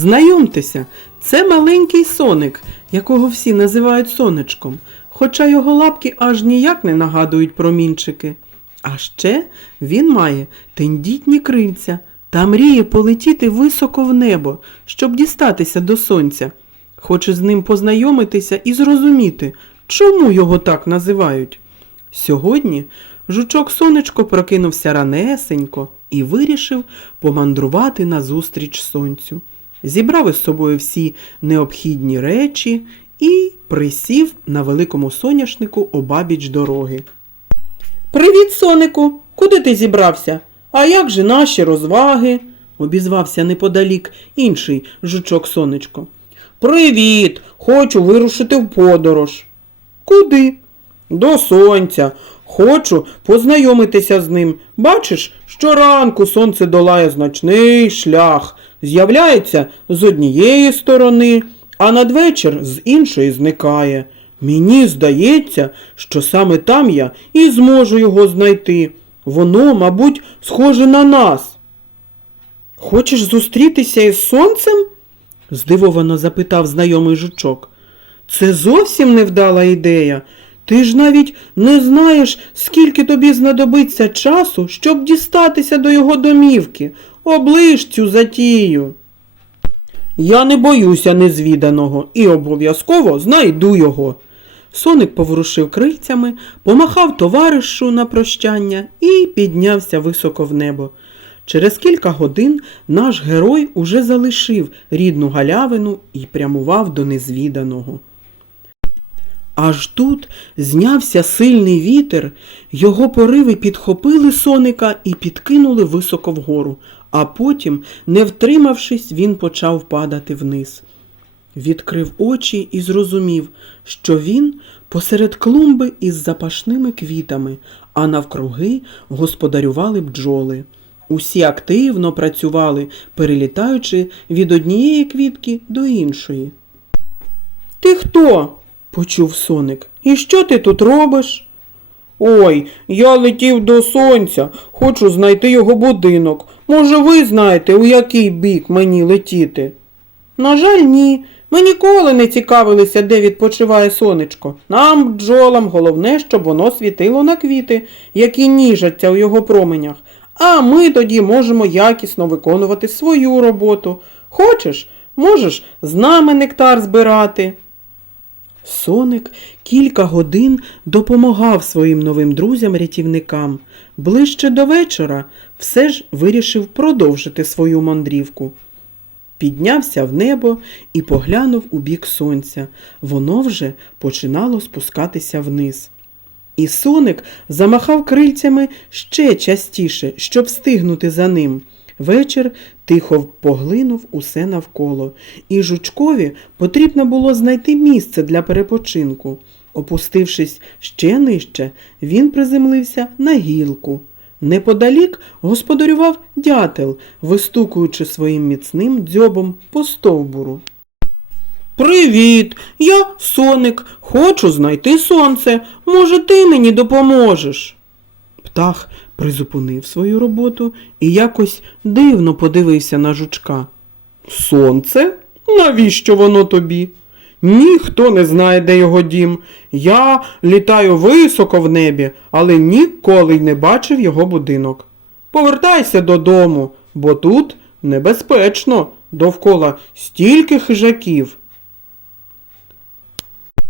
Знайомтеся, це маленький соник, якого всі називають сонечком, хоча його лапки аж ніяк не нагадують промінчики. А ще він має тендітні крильця та мріє полетіти високо в небо, щоб дістатися до сонця. Хоче з ним познайомитися і зрозуміти, чому його так називають. Сьогодні жучок сонечко прокинувся ранесенько і вирішив помандрувати назустріч сонцю. Зібрав із собою всі необхідні речі і присів на великому соняшнику обабіч дороги. Привіт, сонику! Куди ти зібрався? А як же наші розваги? обізвався неподалік інший жучок сонечко. Привіт! Хочу вирушити в подорож. Куди? До сонця. Хочу познайомитися з ним. Бачиш, щоранку сонце долає значний шлях, з'являється з однієї сторони, а надвечір з іншої зникає. Мені здається, що саме там я і зможу його знайти. Воно, мабуть, схоже на нас. Хочеш зустрітися із сонцем? здивовано запитав знайомий жучок. Це зовсім невдала ідея. Ти ж навіть не знаєш, скільки тобі знадобиться часу, щоб дістатися до його домівки. Оближ цю затію. Я не боюся незвіданого і обов'язково знайду його. Соник поворушив крильцями, помахав товаришу на прощання і піднявся високо в небо. Через кілька годин наш герой уже залишив рідну галявину і прямував до незвіданого. Аж тут знявся сильний вітер, його пориви підхопили соника і підкинули високо вгору, а потім, не втримавшись, він почав падати вниз. Відкрив очі і зрозумів, що він посеред клумби із запашними квітами, а навкруги господарювали бджоли. Усі активно працювали, перелітаючи від однієї квітки до іншої. Ти хто? почув соник. І що ти тут робиш? Ой, я летів до сонця, хочу знайти його будинок. Може, ви знаєте, у який бік мені летіти? На жаль, ні. Ми ніколи не цікавилися, де відпочиває сонечко. Нам, бджолам, головне, щоб воно світило на квіти, які ніжаться у його променях. А ми тоді можемо якісно виконувати свою роботу. Хочеш, можеш з нами нектар збирати. Соник кілька годин допомагав своїм новим друзям-рятівникам. Ближче до вечора все ж вирішив продовжити свою мандрівку. Піднявся в небо і поглянув у бік сонця. Воно вже починало спускатися вниз. І соник замахав крильцями ще частіше, щоб стигнути за ним. Вечір тихо поглинув усе навколо, і жучкові потрібно було знайти місце для перепочинку. Опустившись ще нижче, він приземлився на гілку. Неподалік господарював дятел, вистукуючи своїм міцним дзьобом по стовбуру. Привіт, я соник, хочу знайти сонце. Може, ти мені допоможеш? Птах призупинив свою роботу і якось дивно подивився на жучка. Сонце? Навіщо воно тобі? Ніхто не знає, де його дім. Я літаю високо в небі, але ніколи й не бачив його будинок. Повертайся додому, бо тут небезпечно, довкола стільки хижаків.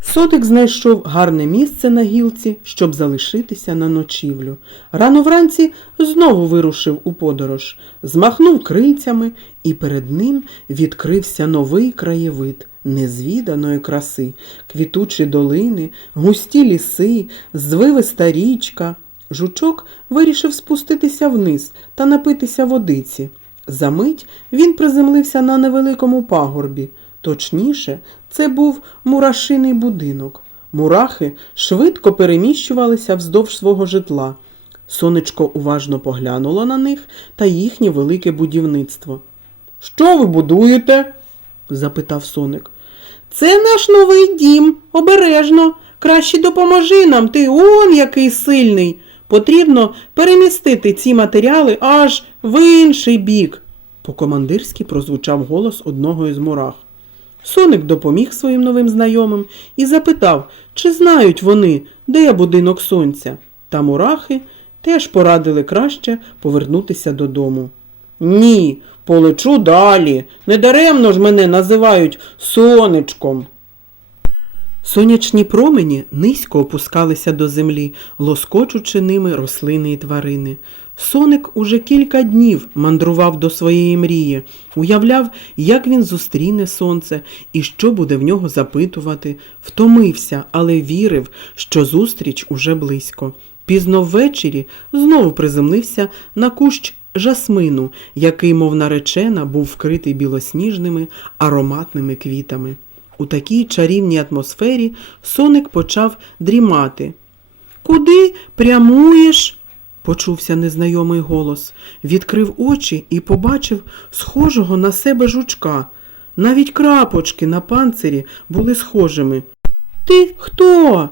Сотик знайшов гарне місце на гілці, щоб залишитися на ночівлю. Рано вранці знову вирушив у подорож, змахнув крильцями, і перед ним відкрився новий краєвид незвіданої краси, квітучі долини, густі ліси, звивиста річка. Жучок вирішив спуститися вниз та напитися водиці. Замить він приземлився на невеликому пагорбі. Точніше, це був мурашиний будинок. Мурахи швидко переміщувалися вздовж свого житла. Сонечко уважно поглянуло на них та їхнє велике будівництво. Що ви будуєте? запитав соник. Це наш новий дім, обережно. Краще допоможи нам, ти он який сильний. Потрібно перемістити ці матеріали аж в інший бік. По-командирськи прозвучав голос одного із мурах. Соник допоміг своїм новим знайомим і запитав, чи знають вони, де будинок сонця. Та мурахи теж порадили краще повернутися додому. Ні, полечу далі. Недаремно ж мене називають сонечком. Сонячні промені низько опускалися до землі, лоскочучи ними рослини і тварини. Соник уже кілька днів мандрував до своєї мрії, уявляв, як він зустріне сонце і що буде в нього запитувати. Втомився, але вірив, що зустріч уже близько. Пізно ввечері знову приземлився на кущ жасмину, який, мов наречена, був вкритий білосніжними ароматними квітами. У такій чарівній атмосфері соник почав дрімати. Куди прямуєш? почувся незнайомий голос. Відкрив очі і побачив схожого на себе жучка. Навіть крапочки на панцирі були схожими. Ти хто?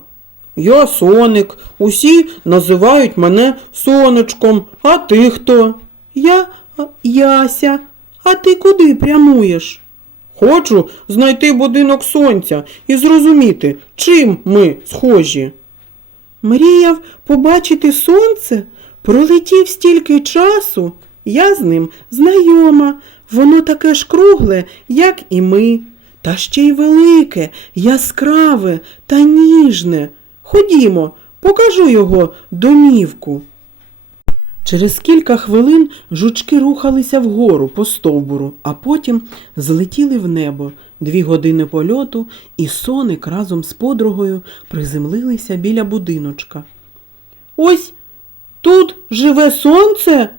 Я соник. Усі називають мене сонечком. А ти хто? Я Яся. А ти куди прямуєш? Хочу знайти будинок сонця і зрозуміти, чим ми схожі. Мріяв побачити сонце? Пролетів стільки часу. Я з ним знайома. Воно таке ж кругле, як і ми. Та ще й велике, яскраве та ніжне. Ходімо, покажу його домівку. Через кілька хвилин жучки рухалися вгору по стовбуру, а потім злетіли в небо. Дві години польоту, і соник разом з подругою приземлилися біля будиночка. Ось тут живе сонце.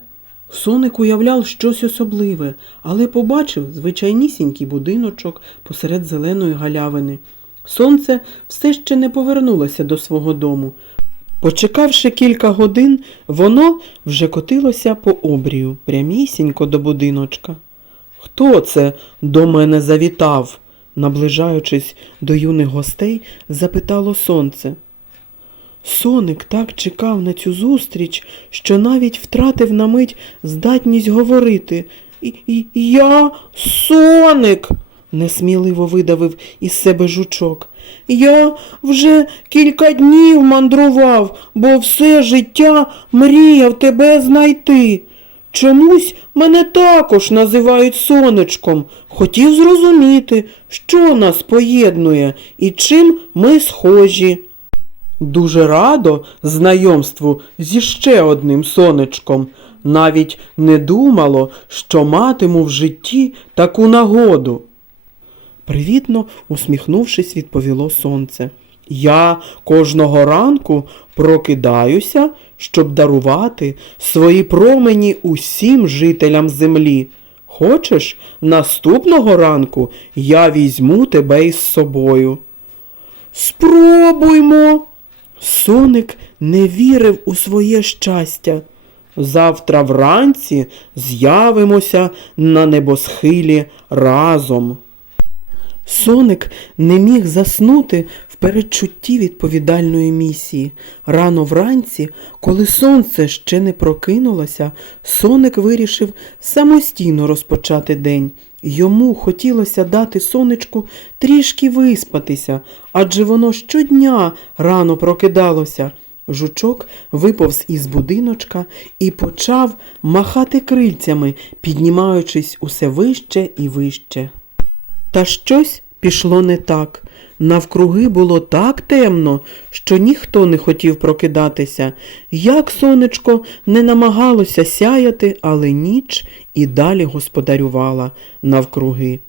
Соник уявляв щось особливе, але побачив звичайнісінький будиночок посеред зеленої галявини. Сонце все ще не повернулося до свого дому. Почекавши кілька годин, воно вже котилося по обрію, прямісінько до будиночка. Хто це до мене завітав? наближаючись до юних гостей, запитало сонце. Соник так чекав на цю зустріч, що навіть втратив на мить здатність говорити. «І- і- Я соник, несміливо видавив із себе жучок. Я вже кілька днів мандрував, бо все життя мріяв тебе знайти. Чомусь мене також називають сонечком. Хотів зрозуміти, що нас поєднує і чим ми схожі. Дуже радо знайомству зі ще одним сонечком. Навіть не думало, що матиму в житті таку нагоду. Привітно усміхнувшись, відповіло сонце. Я кожного ранку прокидаюся, щоб дарувати свої промені усім жителям землі. Хочеш, наступного ранку я візьму тебе із собою. Спробуймо. Соник не вірив у своє щастя. Завтра вранці з'явимося на небосхилі разом. Соник не міг заснути в передчутті відповідальної місії. Рано вранці, коли сонце ще не прокинулося, соник вирішив самостійно розпочати день. Йому хотілося дати сонечку трішки виспатися, адже воно щодня рано прокидалося. Жучок виповз із будиночка і почав махати крильцями, піднімаючись усе вище і вище. Та щось пішло не так. Навкруги було так темно, що ніхто не хотів прокидатися. Як сонечко не намагалося сяяти, але ніч і далі господарювала навкруги.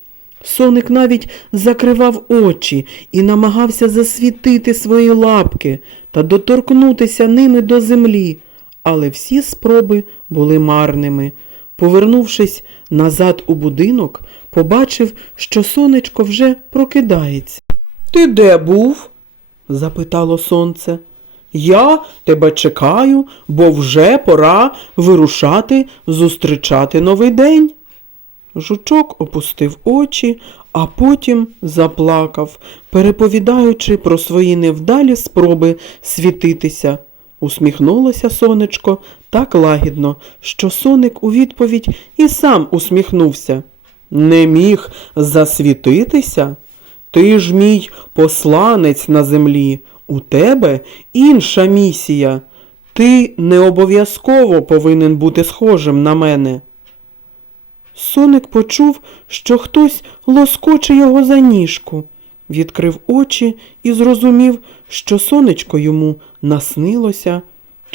Соник навіть закривав очі і намагався засвітити свої лапки та доторкнутися ними до землі, але всі спроби були марними. Повернувшись назад у будинок, побачив, що сонечко вже прокидається. Ти де був? запитало сонце. Я тебе чекаю, бо вже пора вирушати зустрічати новий день. Жучок опустив очі, а потім заплакав, переповідаючи про свої невдалі спроби світитися. Усміхнулося сонечко так лагідно, що соник у відповідь і сам усміхнувся. Не міг засвітитися? Ти ж мій посланець на землі, у тебе інша місія. Ти не обов'язково повинен бути схожим на мене. Соник почув, що хтось лоскоче його за ніжку, відкрив очі і зрозумів, що сонечко йому наснилося.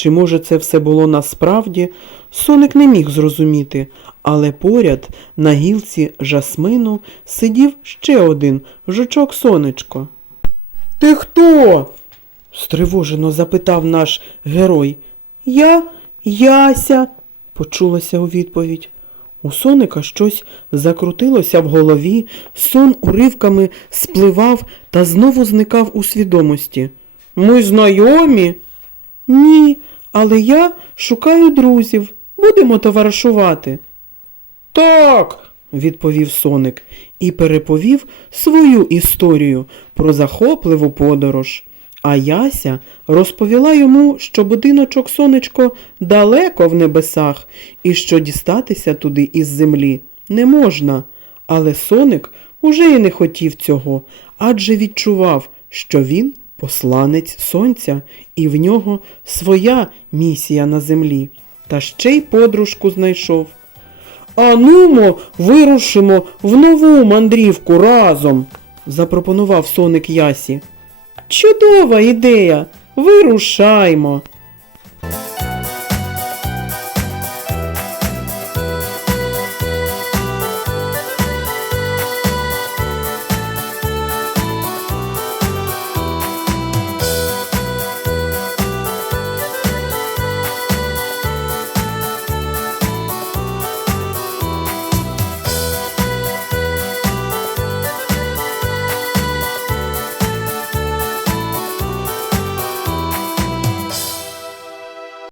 Чи може це все було насправді? Соник не міг зрозуміти, але поряд на гілці жасмину сидів ще один жучок сонечко. Ти хто? стривожено запитав наш герой. Я Яся, почулося у відповідь. У соника щось закрутилося в голові, сон уривками спливав та знову зникав у свідомості. Ми знайомі? Ні, але я шукаю друзів. Будемо товаришувати. Так, відповів соник і переповів свою історію про захопливу подорож. А Яся розповіла йому, що будиночок сонечко далеко в небесах і що дістатися туди із землі не можна. Але соник уже й не хотів цього, адже відчував, що він посланець сонця, і в нього своя місія на землі. Та ще й подружку знайшов. Анумо, вирушимо в нову мандрівку разом, запропонував соник Ясі. Чудова ідея! Вирушаймо.